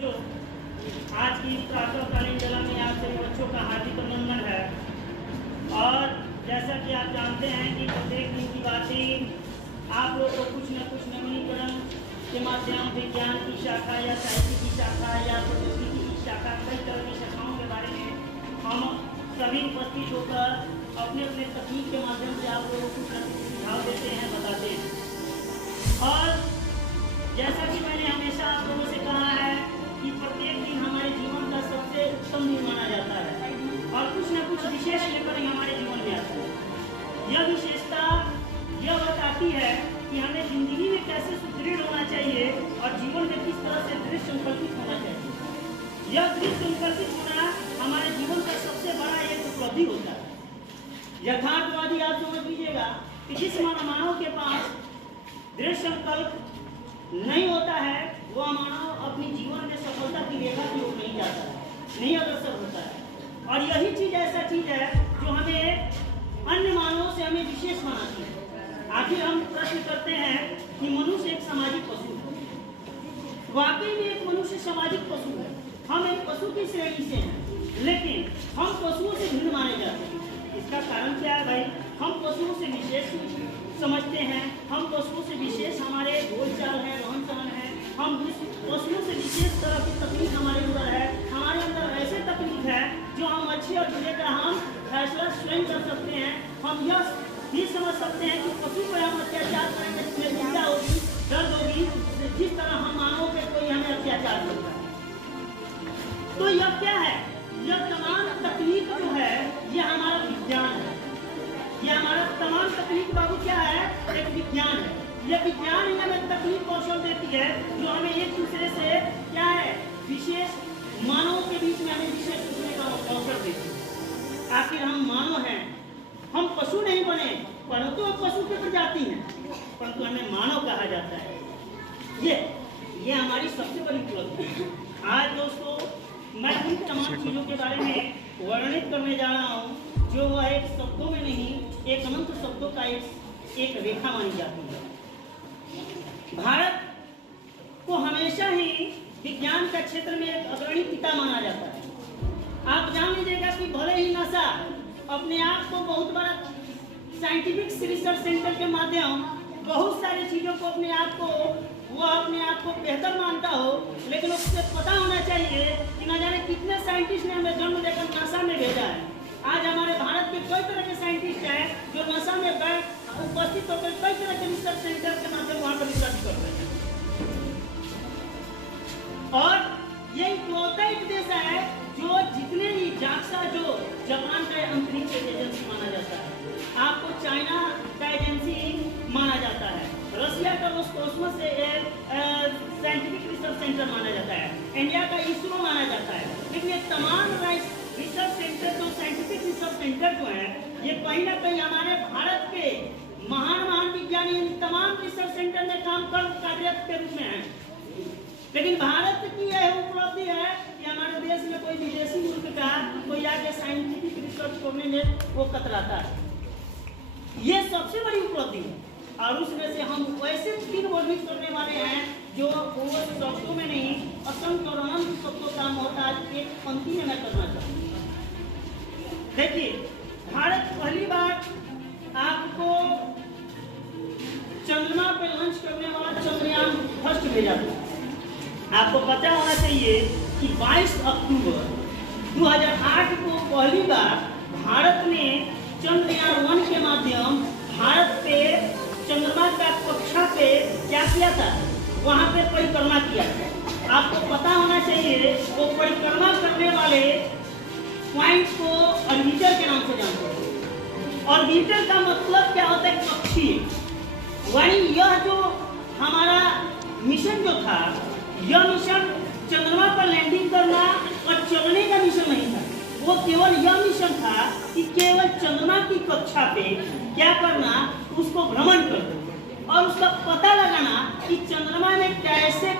जो आज की प्रातःकालीन कला में आप सभी बच्चों का हार्दिक अभिनंदन है। और जैसा कि आप जानते हैं कि प्रत्येक दिन की बातें आप लोग को कुछ न कुछ नवीनीकरण के माध्यम विज्ञान की शाखा या साहित्य की शाखा या प्रौद्योगिकी की शाखा कई तरह की शाखाओं के बारे में हम सभी उपस्थित होकर अपने अपने तकनीक के माध्यम से आप लोगों को कुछ न कुछ सुझाव देते हैं, बताते हैं। और जैसा कि मैंने हमेशा आप लोगों से कहा है कि प्रत्येक दिन हमारे जीवन का सबसे उत्तम दिन माना जाता है और कुछ न कुछ विशेष लेकर ही हमारे जीवन में आता है। यह विशेषता यह बताती है कि हमें जिंदगी में कैसे सुदृढ़ होना चाहिए और जीवन में किस तरह से दृढ़ संकल्पित होना चाहिए। यह दृढ़ संकल्पित होना हमारे जीवन का सबसे बड़ा एक उपलब्धि होता है। यथार्थवादी आप समझ लीजिएगा कि जिस मानव के पास दृढ़ संकल्प नहीं होता है वह मानव अपनी जीवन में सफलता की रेखा की ओर नहीं जाता है, नहीं अग्रसर होता है। और यही चीज ऐसा चीज है जो हमें अन्य मानवों से हमें विशेष बनाती है। आखिर हम प्रश्न करते हैं कि मनुष्य एक सामाजिक पशु है। वाकई में एक मनुष्य सामाजिक पशु है। हम एक पशु की श्रेणी से हैं, लेकिन हम पशुओं से भिन्न माने जाते हैं। इसका कारण क्या है भाई? हम पशुओं से विशेष समझते हैं, हम पशुओं से विशेष हमारे बोलचाल है, रहन सहन है, हम पशुओं से विशेष तरह की तकनीक हमारे अंदर है। हमारे अंदर ऐसे तकनीक है जो हम अच्छे और बुरे का हम फैसला स्वयं कर सकते हैं। हम यह भी समझ सकते हैं कि पशु पर हम अत्याचार करेंगे जिसमें चिंता होगी, दर्द होगी, जिस तरह हम मानव पे कोई हमें अत्याचार करता है। तो यह क्या है? यह तमाम तकनीक जो है यह हमारा विज्ञान है। यह हमारा तमाम तकनीक बाबू क्या है? एक विज्ञान है। यह विज्ञान ही हमें तकनीक कौशल देती है जो हमें एक दूसरे से क्या है विशेष मानवों के बीच में हमें विशेष दूसरे का अवसर देती है। आखिर हम मानव हैं, हम पशु नहीं बने, परंतु हम पशु की प्रजाति हैं, परंतु हमें मानव कहा जाता है। ये हमारी सबसे बड़ी उपलब्धि है। आज दोस्तों मैं उन तमाम चीजों के बारे में वर्णित करने जा रहा हूँ जो वह एक शब्दों में नहीं, एक अनंत शब्दों का एक रेखा मानी जाती है। भारत को हमेशा ही विज्ञान का क्षेत्र में एक अग्रणी पिता माना जाता है। आप जान लीजिएगा कि भले ही नासा अपने आप को बहुत बड़ा साइंटिफिक रिसर्च सेंटर के माध्यम बहुत सारी चीजों को अपने आप को बेहतर मानता हो, लेकिन उससे पता होना चाहिए कि न जाने कितने साइंटिस्ट ने हमें जन्म देकर नासा में भेजा है। आज हमारे भारत के कई तरह के साइंटिस्ट हैं जो नासा में उपस्थित होकर कई तरह के रिसर्च सेंटर के माध्यम वहां पर रिसर्च कर रहे हैं। और ये इकलौता एक देश है जो जितने भी जाक्सा जो जापान का अंतरिक्ष एजेंसी माना जाता है, आपको चाइना का एजेंसी माना जाता है, रशिया का रोसकोसमोस साइंटिफिक रिसर्च सेंटर माना जाता है, इंडिया का इसरो माना जाता है। लेकिन ये तमाम रिसर्च सेंटर जो साइंटिफिक रिसर्च सेंटर जो है ये कहीं ना कहीं हमारे भारत के महान विज्ञानी इन तमाम रिसर्च सेंटर में काम कर कार्यरत के रूप में है। लेकिन भारत की यह उपलब्धि है कि हमारे देश में कोई विदेशी मुल्क का कोई आगे साइंटिफिक रिसर्च करने में वो कतराता है। ये सबसे बड़ी उपलब्धि है। और उसमें से हम वैसे 3 वर्णित करने वाले हैं जो वो शब्दों में नहीं, असंख्य और अनंत शब्दों का मोहताज एक पंक्ति में मैं करना चाहूँगा। देखिए, भारत पहली बार आपको चंद्रमा पे लॉन्च करने वाला चंद्रयान फर्स्ट भेजा था। आपको पता होना चाहिए कि 22 अक्टूबर 2008 को पहली बार भारत ने चंद्रयान 1 के माध्यम भारत पे चंद्रमा का कक्षा पे क्या किया था? वहां पे परिक्रमा किया था। आपको पता होना चाहिए वो परिक्रमा करने वाले पॉइंट को ऑर्बिटर के नाम से जानते हैं। ऑर्बिटर का मतलब क्या होता है? कक्षीय। वही यह जो हमारा मिशन जो था, यह मिशन चंद्रमा पर लैंडिंग करना और चलने का मिशन नहीं था। वो केवल यह मिशन था कि केवल चंद्रमा की कक्षा पे क्या करना, उसको भ्रमण करना और उसका पता लगाना कि चंद्रमा में कैसे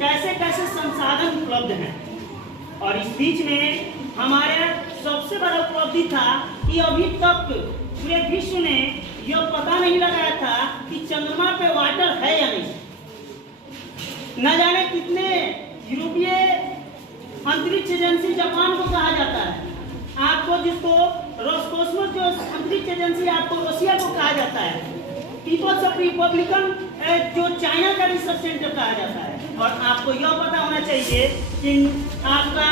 कैसे संसाधन उपलब्ध हैं। और इस बीच में हमारे सबसे बड़ा उपलब्धि था कि अभी तक पूरे विश्व ने यह पता नहीं लगाया था कि चंद्रमा पे वाटर है या नहीं। न जाने कितने यूरोपीय अंतरिक्ष एजेंसी जापान को कहा जाता है, आपको जिसको रोसकोस्मोस जो अंतरिक्ष एजेंसी आपको रशिया को कहा जाता है, पीपल्स ऑफ रिपब्लिकन जो चाइना का रिसर्च सेंटर कहा जाता है। और आपको यह पता होना चाहिए कि आपका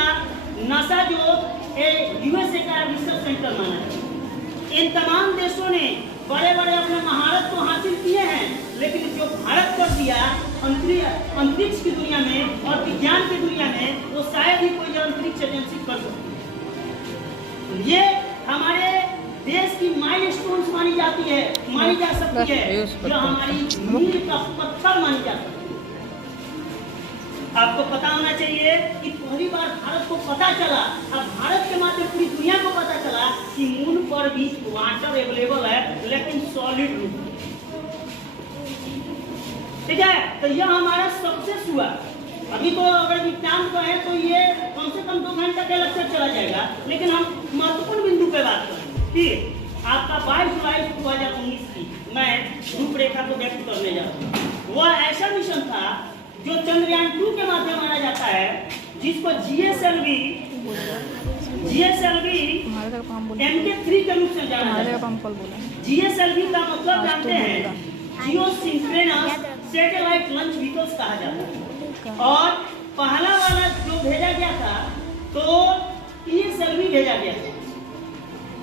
नासा जो यूएसए का रिसर्च सेंटर माना है। इन तमाम देशों ने बड़े बड़े अपने महारत को हासिल किए हैं, लेकिन जो भारत कर दिया अंतरिक्ष की दुनिया में और विज्ञान की दुनिया में, वो शायद ही कोई अंतरिक्ष एजेंसी कर सकती है। ये हमारे देश की माइलस्टोन्स मानी जाती है, मानी जा सकती है, जो हमारी मील का पत्थर मानी जा सकती है। आपको पता होना चाहिए कि पहली बार भारत को पता चला, अब भारत के माध्यम पूरी दुनिया को पता चला कि मून पर भी वाटर अवेलेबल है, लेकिन सॉलिड रूप में। ठीक है, तो यह हमारा सक्सेस हुआ। अभी तो अगर विज्ञान को है तो ये कम से कम 2 घंटा का लेक्चर चला जाएगा, लेकिन हम महत्वपूर्ण बिंदु पे बात करेंगे। ठीक, आपका 22 जुलाई 2019 की मैं रूपरेखा को व्यक्त करने जा रहा हूँ। वह ऐसा मिशन था जो चंद्रयान 2 के माध्यम माना जाता है, जिसको GSLV MK3 के रूप से जाना जाता है। GSLV का मतलब जानते हैं, जियोसिंक्रोनस सैटेलाइट लॉन्च व्हीकल्स कहा जाता है। और पहला वाला जो भेजा गया था तो PSLV भेजा गया था,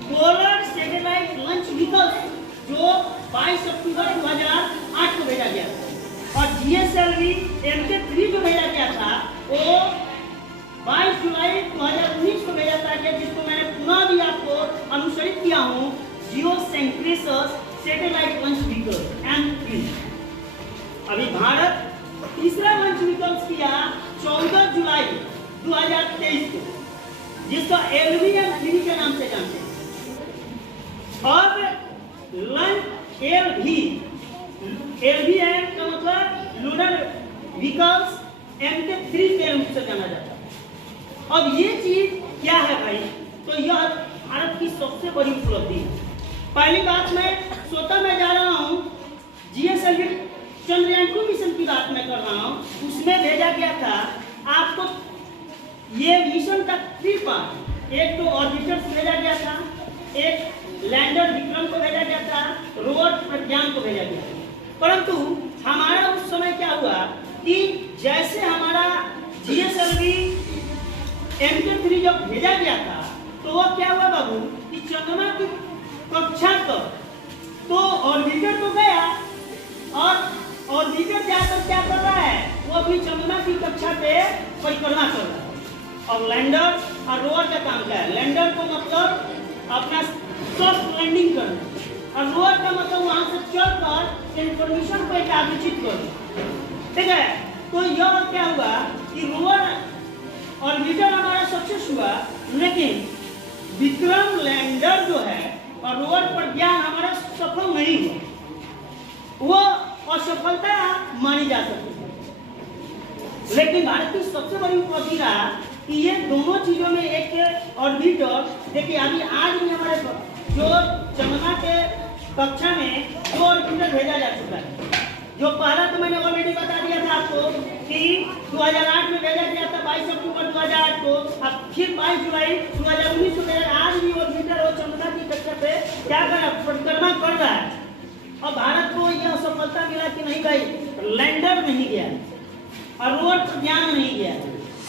पोलर सैटेलाइट लॉन्च व्हीकल्स, जो 22 अक्टूबर 2008 को भेजा गया था। और GSLV MK3 जो भेजा गया था वो 22 जुलाई 2019 को भेजा था, जिसको मैंने पुनः भी आपको अनुसरित किया हूँ, geosynchronous satellite launch vehicle M3। अभी भारत तीसरा लॉन्च व्हीकल्स किया 14 जुलाई 2023 को, जिसको LV-M3 के नाम से जानते हैं। अब लॉन्च LV-M का मतलब लूनर व्हीकल्स MK3 के रूप से जाना जाता है। अब ये चीज क्या है भाई, तो यह भारत की सबसे बड़ी उपलब्धि है। पहली बात मैं जा रहा हूँ GSLV चंद्रयान 2 मिशन की बात मैं कर रहा हूँ। उसमें भेजा गया था आपको ये मिशन का 3 पार्ट, एक तो ऑर्बिटर भेजा गया था, एक लैंडर विक्रम को भेजा गया था, रोवर प्रज्ञान को भेजा गया था। परंतु हमारा उस समय क्या हुआ कि जैसे हमारा GSLV MK3 जब भेजा गया था तो वो क्या हुआ बाबू कि चंद्रमा की कक्षा पर तो ऑर्बिटर तो गया, और ऑर्बिटर जाकर क्या कर रहा है, वो अपनी चंद्रमा की कक्षा पे परिक्रमा कर रहा है। और लैंडर और रोवर का काम क्या है, लैंडर को मतलब अपना सॉफ्ट लैंडिंग करना, और रोवर का मतलब वहां से चलकर इंफॉर्मेशन को एकाग्रचित करना। ठीक है, तो यह क्या हुआ कि रोवर ऑर्बिटर हमारा सक्सेस हुआ, लेकिन विक्रम लैंडर जो है और रोवर प्रज्ञान हमारा सफल नहीं हुआ, वो असफलता मानी जा सकती है। लेकिन भारत की सबसे बड़ी उपलब्धि रहा कि ये दोनों चीजों में एक ऑर्बिटर, देखिए अभी आज भी हमारे जो चंद्रमा के कक्षा में 2 ऑर्बिटर भेजा जा चुका है। जो पहला तो मैंने ऑलरेडी बता दिया था आपको कि 2008 में भेजा गया था 22 अक्टूबर 2008 को, अब फिर 22 जुलाई 2019 को भेजा। आज भी ऑर्बिटर और चंद्रमा की कक्षा पे क्या कर रहा है, परिक्रमा कर रहा है। और भारत को यह सफलता मिला कि नहीं भाई, लैंडर नहीं गया और रोवर प्रज्ञान नहीं गया।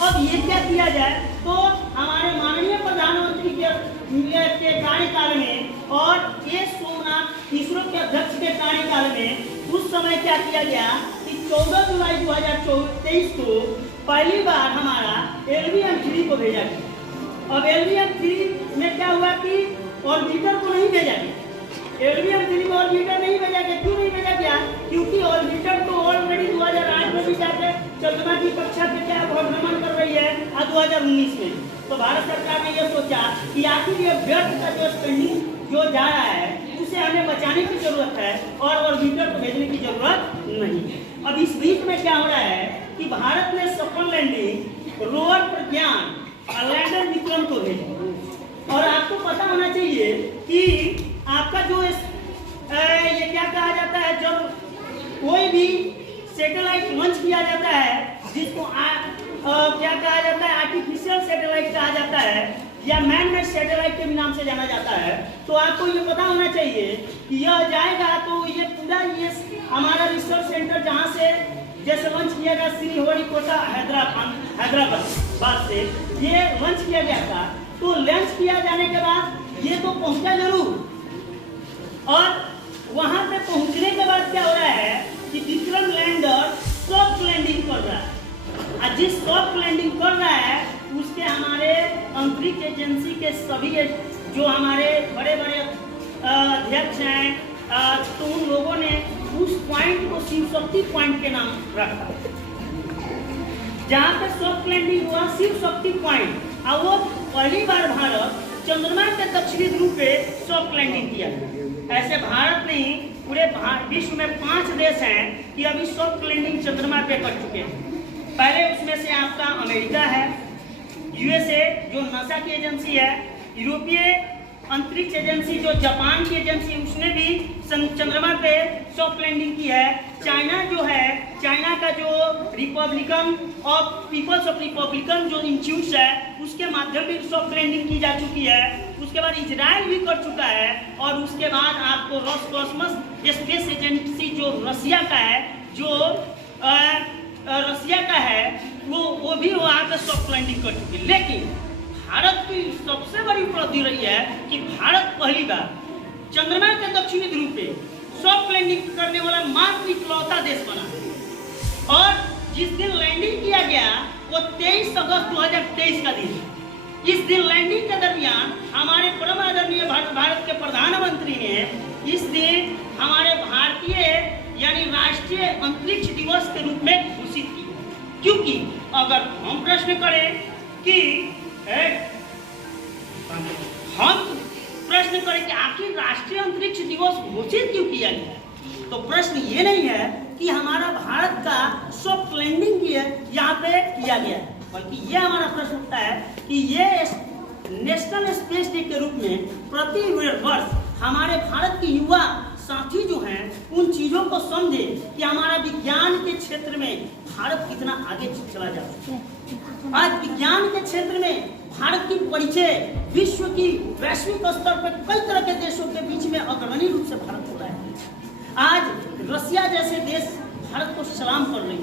अब ये क्या किया जाए, तो हमारे माननीय प्रधानमंत्री के कार्यकाल में और ये सोमनाथ इसरो के अध्यक्ष के कार्यकाल में उस समय क्या किया गया कि 14 जुलाई 2023 को पहली बार हमारा LV-M3 को भेजा गया। अब LV-M3 में क्या हुआ कि ऑर्बिटर को नहीं भेजा गया, LV-M3 में ऑर्बिटर नहीं भेजा गया। क्यों नहीं भेजा गया, क्योंकि ऑर्बिटर तो ऑलरेडी 2008 में भी जाकर चंद्रमा की कक्षा पे क्या भ्रमण कर रही है, और 2019 में। तो भारत सरकार ने यह सोचा कि आखिर ये व्यर्थ का जो स्पेंडिंग जो जा रहा है उसे हमें बचाने की जरूरत है और ऑर्बिटर को भेजने की जरूरत नहीं है। अब इस बीच में क्या हो रहा है कि भारत ने सफल लैंडिंग रोवर प्रज्ञान और लैंडर विक्रम को भेजा। और आपको पता होना चाहिए कि आपका जो ये क्या कहा जाता है, जब कोई भी सैटेलाइट लॉन्च किया जाता है, जिसको क्या कहा जाता है, आर्टिफिशियल सैटेलाइट कहा जाता है या मैन मेड सैटेलाइट के भी नाम से जाना जाता है। तो आपको ये पता होना चाहिए कि यह जाएगा तो ये पूरा ये हमारा रिसर्च सेंटर जहाँ से जैसे लॉन्च किया गया श्रीहरिकोटा हैदराबाद से ये लॉन्च किया गया था। तो लॉन्च किया जाने के बाद ये तो पहुंचा जरूर, और वहां पे पहुंचने के बाद क्या हो रहा है कि विक्रम लैंडर सॉफ्ट लैंडिंग कर रहा है, और जिस सॉफ्ट लैंडिंग कर रहा है उसके हमारे अंतरिक्ष एजेंसी के सभी जो हमारे बड़े बड़े अध्यक्ष हैं, तो उन लोगों ने उस पॉइंट को शिव शक्ति पॉइंट के नाम रखा, जहाँ पे सॉफ्ट लैंडिंग हुआ शिव शक्ति पॉइंट। और वो पहली बार भारत चंद्रमा के दक्षिणी ध्रुव पे सॉफ्ट लैंडिंग किया। ऐसे भारत नहीं, पूरे विश्व में 5 देश हैं कि अभी सॉफ्ट लैंडिंग चंद्रमा पे कर चुके हैं। पहले उसमें से आपका अमेरिका है, यूएसए जो नासा की एजेंसी है, यूरोपीय अंतरिक्ष एजेंसी जो जापान की एजेंसी उसने भी चंद्रमा पे सॉफ्ट लैंडिंग की है। चाइना जो है, चाइना का जो republican of people's of republican जो इंस्टीट्यूट है उसके माध्यम भी सॉफ्ट लैंडिंग की जा चुकी है। उसके बाद इजराइल भी कर चुका है, और उसके बाद आपको रोसकॉस्मोस स्पेस एजेंसी जो रसिया का है, रसिया का है, वो भी वहाँ पे सॉफ्ट लैंडिंग कर चुकी है। लेकिन भारत की सबसे बड़ी उपलब्धि रही है कि भारत पहली बार चंद्रमा के दक्षिणी ध्रुव पे सॉफ्ट लैंडिंग करने वाला मात्र इकलौता देश बना। और जिस दिन लैंडिंग किया गया वो 23 अगस्त 2023 का दिन है। इस दिन लैंडिंग के दरमियान हमारे परम आदरणीय भारत के प्रधानमंत्री ने इस दिन हमारे भारतीय यानी राष्ट्रीय अंतरिक्ष दिवस के रूप में घोषित किया। क्योंकि अगर हम प्रश्न करें कि आखिर राष्ट्रीय अंतरिक्ष दिवस घोषित क्यों किया गया, तो प्रश्न ये नहीं है कि हमारा भारत का सॉफ्ट लैंडिंग यहाँ पे किया गया, बल्कि ये हमारा प्रश्न उठता है कि ये नेशनल स्पेस डे के रूप में प्रति वर्ष हमारे भारत के युवा साथी जो हैं उन चीजों को समझे कि हमारा विज्ञान के क्षेत्र में भारत कितना आगे चला जा सकता है। आज विज्ञान के क्षेत्र में भारत की परिचय विश्व की वैश्विक स्तर पर कई तरह के देशों के बीच में अग्रणी रूप से भारत हो रहा है। आज रसिया जैसे देश भारत को सलाम कर रही है,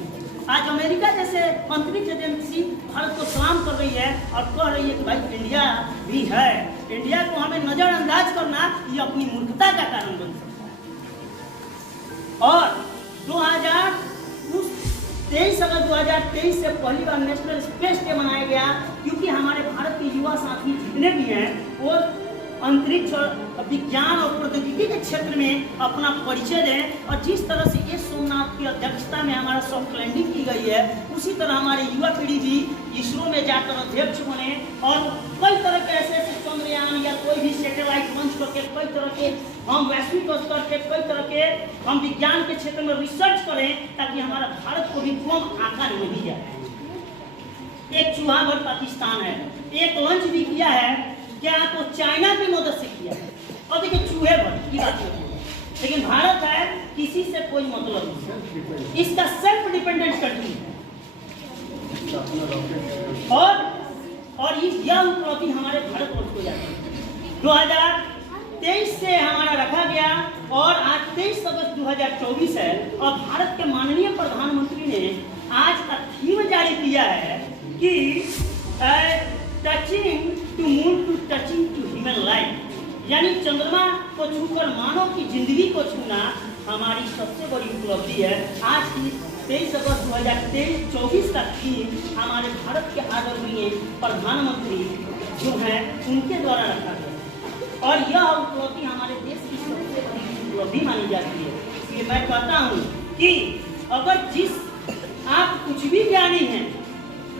आज अमेरिका जैसे अंतरिक्ष एजेंसी भारत को सलाम कर रही है और कह रही है कि भाई इंडिया भी है। इंडिया को हमें नजरअंदाज करना ये अपनी मूर्खता का कारण बन सकता है। और 23 अगस्त 2023 से पहली बार नेशनल स्पेस डे मनाया गया, क्योंकि हमारे भारत के युवा साथी जितने भी हैं वो अंतरिक्ष और विज्ञान और प्रौद्योगिकी के क्षेत्र में अपना परिचय दें। और जिस तरह से ये सोमनाथ की अध्यक्षता में हमारा सॉफ्ट लैंडिंग की गई है, उसी तरह हमारी युवा पीढ़ी भी इसरो में जाकर अध्यक्ष बने और कई तरह के ऐसे चंद्रयान या कोई भी सैटेलाइट लॉन्च करके कई तरह के हम वैश्विक स्तर के कई तरह के हम विज्ञान के क्षेत्र में रिसर्च करें, ताकि हमारा भारत को भी कम आंका नहीं जाए। एक चूहा भर पाकिस्तान है, एक लॉन्च भी किया है क्या तो चाइना की मदद से किया है, और देखिए चूहे भर की बात होती है, लेकिन भारत है किसी से कोई मतलब नहीं, इसका सेल्फ डिपेंडेंट कंट्री है। और यह उपलब्धि हमारे भारतवर्ष को जाती है। 2023 से हमारा रखा गया और आज 23 अगस्त 2024 है, और भारत के माननीय प्रधानमंत्री ने आज का थीम जारी किया है कि touching to moon to touching to human life, यानी चंद्रमा को छूकर मानव की जिंदगी को छूना हमारी सबसे बड़ी उपलब्धि है। आज की 23 अगस्त 2024 का थीम हमारे भारत के आदरणीय प्रधानमंत्री जो हैं उनके द्वारा रखा गया, और यह उपलब्धि हमारे देश की सबसे बड़ी उपलब्धि मानी जाती है। इसलिए मैं कहता हूँ कि अगर आप कुछ भी ज्ञानी हैं,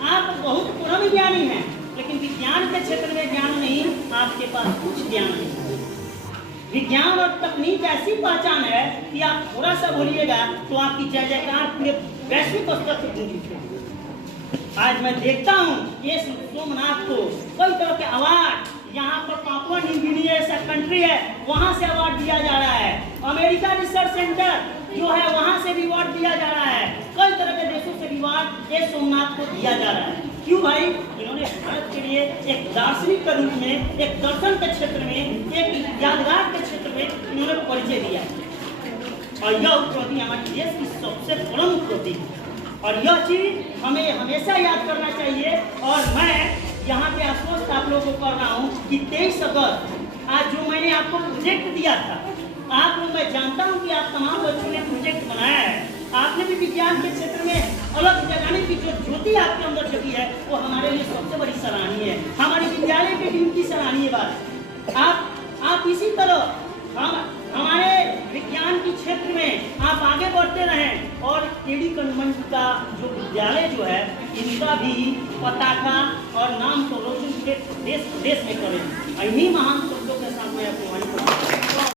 आप बहुत पुराने ज्ञानी हैं, लेकिन विज्ञान के क्षेत्र में ज्ञान नहीं, आपके पास कुछ ज्ञान नहीं। विज्ञान और तकनीक ऐसी पहचान है कि आप थोड़ा सा बोलिएगा तो आपकी जय जयकार पूरे वैश्विक स्तर पर गूंजती। आज मैं देखता हूँ ये सोमनाथ को कई तरह के अवार्ड, यहाँ पर पापुआ न्यू गिनी ऐसा कंट्री है वहाँ से अवार्ड दिया जा रहा है, अमेरिका रिसर्च सेंटर जो है वहाँ से रिवॉर्ड दिया जा रहा है, कई तरह के देशों से रिवॉर्ड ये सोमनाथ को दिया जा रहा है। क्यों भाई? इन्होंने भारत के लिए एक दार्शनिक के रूप में, एक दर्शन के क्षेत्र में, एक यादगार के क्षेत्र में इन्होंने परिचय दिया और यह उपलब्धि हमारे देश की सबसे बड़ी उपलब्धि है और यह चीज हमें हमेशा याद करना चाहिए। और मैं यहाँ पे आश्वस्त आप लोगों को कर रहा हूँ कि 23 अगस्त आज जो मैंने आपको प्रोजेक्ट दिया था, आप लोग, मैं जानता हूँ कि आप तमाम बच्चों ने प्रोजेक्ट बनाया है, आपने भी विज्ञान के क्षेत्र में अलग जगाने की जो ज्योति आपके अंदर जगी है वो हमारे लिए सबसे बड़ी सराहनीय है, हमारे विद्यालय के टीम की सराहनीय बात। आप इसी तरह हमारे विज्ञान के क्षेत्र में आप आगे बढ़ते रहें और केडी कन्वेंट का जो विद्यालय जो है इनका भी पताका और नाम को रोशन देश प्रदेश में करें। इन्हीं महान